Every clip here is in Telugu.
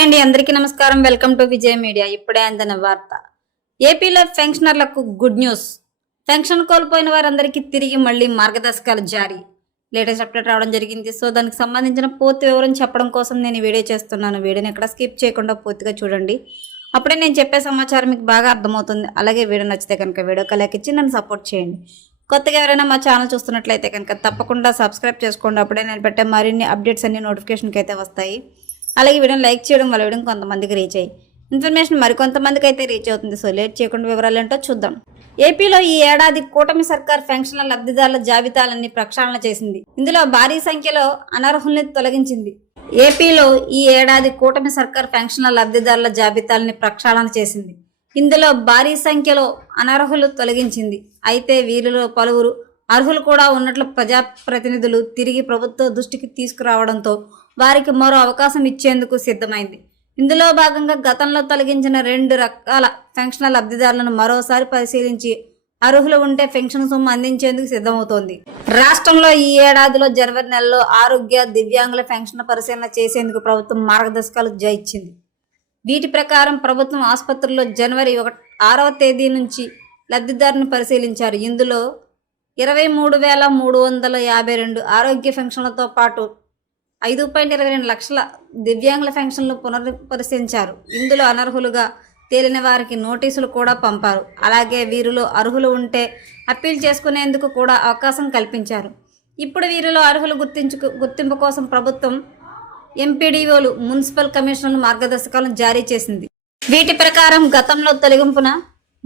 హాయ్ అండి అందరికీ నమస్కారం. Welcome to Vijay media. ఇప్పుడే అందిన వార్త. ఏపీలో పెన్షనర్లకు గుడ్ న్యూస్. పెన్షన్ కోల్పోయిన వారందరికీ తిరిగి మళ్ళీ మార్గదర్శకాలు జారీ. లేటెస్ట్ అప్డేట్ రావడం జరిగింది. సో దానికి సంబంధించిన పూర్తి వివరం చెప్పడం కోసం నేను వీడియో చేస్తున్నాను. వీడియోని ఎక్కడ స్కిప్ చేయకుండా పూర్తిగా చూడండి. అప్పుడే నేను చెప్పే సమాచారం మీకు బాగా అర్థమవుతుంది. అలాగే వీడియో నచ్చితే కనుక వీడియో కలెక్ట్ ఇచ్చి నన్ను సపోర్ట్ చేయండి. కొత్తగా ఎవరైనా మా ఛానల్ చూస్తున్నట్లయితే కనుక తప్పకుండా సబ్స్క్రైబ్ చేసుకోండి. అప్పుడే నేను పెట్టే మరిన్ని అప్డేట్స్ అన్ని నోటిఫికేషన్కి అయితే వస్తాయి. అలాగే వీడియోని లైక్ చేయడం వల్ల వీడియో కొంతమందికి రీచ్ అయ్యి ఇన్ఫర్మేషన్ మరికొంతమందికి అయితే రీచ్ అవుతుంది. సో లేట్ చేయకుండా వివరాలు ఏంటో చూద్దాం. ఏపీలో ఈ ఏడాది కూటమి సర్కార్ పెన్షన్ల లబ్ధిదారుల జాబితాలన్నీ ప్రక్షాళన చేసింది. ఇందులో భారీ సంఖ్యలో అనర్హుల్ని తొలగించింది. ఏపీలో ఈ ఏడాది కూటమి సర్కార్ పెన్షన్ల లబ్ధిదారుల జాబితాలని ప్రక్షాళన చేసింది. ఇందులో భారీ సంఖ్యలో అనర్హులు తొలగించింది. అయితే వీరిలో పలువురు అర్హులు కూడా ఉన్నట్లు ప్రజాప్రతినిధులు తిరిగి ప్రభుత్వ దృష్టికి తీసుకురావడంతో వారికి మరో అవకాశం ఇచ్చేందుకు సిద్ధమైంది. ఇందులో భాగంగా గతంలో తొలగించిన రెండు రకాల పెన్షన్ లబ్ధిదారులను మరోసారి పరిశీలించి అర్హులు ఉంటే పెన్షన్ సొమ్ము అందించేందుకు సిద్ధమవుతోంది. రాష్ట్రంలో ఈ ఏడాదిలో జనవరి నెలలో ఆరోగ్య దివ్యాంగుల పెన్షన్ పరిశీలన చేసేందుకు ప్రభుత్వం మార్గదర్శకాలు జ ఇచ్చింది వీటి ప్రకారం ప్రభుత్వం ఆసుపత్రుల్లో జనవరి ఒక ఆరవ తేదీ నుంచి లబ్ధిదారుని పరిశీలించారు. ఇందులో ఇరవై మూడు వేల మూడు వందల యాభై రెండు ఆరోగ్య పెన్షన్లతో పాటు ఐదు పాయింట్ ఇరవై రెండు లక్షల దివ్యాంగుల పెన్షన్లు పునరుపరిశీలించారు ఇందులో అనర్హులుగా తేలిన వారికి నోటీసులు కూడా పంపారు. అలాగే వీరిలో అర్హులు ఉంటే అప్పీల్ చేసుకునేందుకు కూడా అవకాశం కల్పించారు. ఇప్పుడు వీరిలో అర్హులు గుర్తించు గుర్తింపు కోసం ప్రభుత్వం ఎంపీడీఓలు మున్సిపల్ కమిషనర్లు మార్గదర్శకాలను జారీ చేసింది. వీటి ప్రకారం గతంలో తొలగింపున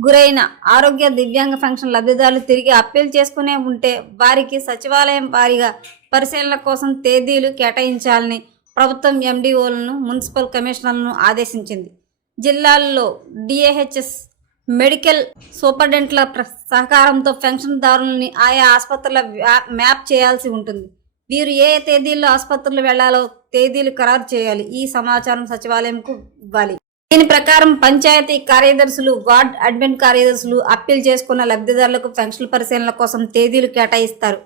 గురైన ఆరోగ్య దివ్యాంగ ఫంక్షన్ లబ్ధిదారులు తిరిగి అప్పీల్ చేసుకునే ఉంటే వారికి సచివాలయం వారీగా పరిశీలన కోసం తేదీలు కేటాయించాలని ప్రభుత్వం ఎండిఓలను మున్సిపల్ కమిషనర్లను ఆదేశించింది. జిల్లాల్లో డిఏహెచ్ఎస్ మెడికల్ సూపరింటెండెంట్ల ప్ర- సహకారంతో పెన్షన్దారులని ఆయా ఆసుపత్రుల మ్యాప్ చేయాల్సి ఉంటుంది. వీరు ఏ తేదీల్లో ఆసుపత్రులు వెళ్ళాలో తేదీలు ఖరారు చేయాలి. ఈ సమాచారం సచివాలయంకు ఇవ్వాలి. దీని ప్రకారం పంచాయతీ కార్యదర్శులు వార్డ్ అడ్మిన్ కార్యదర్శులు అప్పీల్ చేసుకున్న లబ్ధిదారులకు పెన్షన్ పరిశీలన కోసం తేదీలు కేటాయిస్తారు.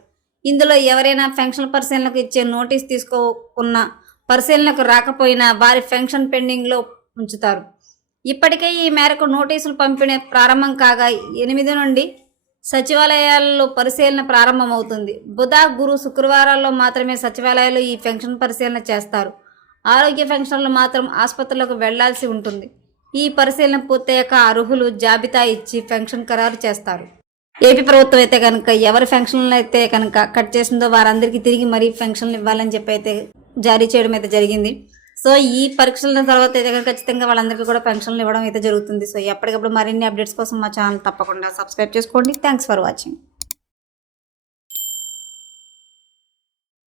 ఇందులో ఎవరైనా పెన్షన్ పరిశీలనకు ఇచ్చే నోటీస్ తీసుకోకున్న పరిశీలనకు రాకపోయినా వారి పెన్షన్ పెండింగ్లో ఉంచుతారు. ఇప్పటికే ఈ మేరకు నోటీసులు పంపిణీ ప్రారంభం కాగా ఎనిమిది నుండి సచివాలయాల్లో పరిశీలన ప్రారంభమవుతుంది. బుధ గురు శుక్రవారాల్లో మాత్రమే సచివాలయాలు ఈ పెన్షన్ పరిశీలన చేస్తారు. ఆరోగ్య పెన్షన్లు మాత్రం ఆసుపత్రులకు వెళ్ళాల్సి ఉంటుంది. ఈ పరిశీలన పూర్తయ్యాక అర్హులు జాబితా ఇచ్చి పెన్షన్ ఖరారు చేస్తారు. ఏపీ ప్రభుత్వం అయితే కనుక ఎవరి పెన్షన్లు అయితే కనుక కట్ చేసిందో వారందరికీ తిరిగి మరీ పెన్షన్లు ఇవ్వాలని చెప్పి అయితే జారీ చేయడం అయితే జరిగింది. సో ఈ పరీక్షల తర్వాత అయితే కనుక ఖచ్చితంగా వాళ్ళందరికీ కూడా పెన్షన్లు ఇవ్వడం అయితే జరుగుతుంది. సో ఎప్పటికప్పుడు మరిన్ని అప్డేట్స్ కోసం మా ఛానల్ తప్పకుండా సబ్స్క్రైబ్ చేసుకోండి. Thanks for watching.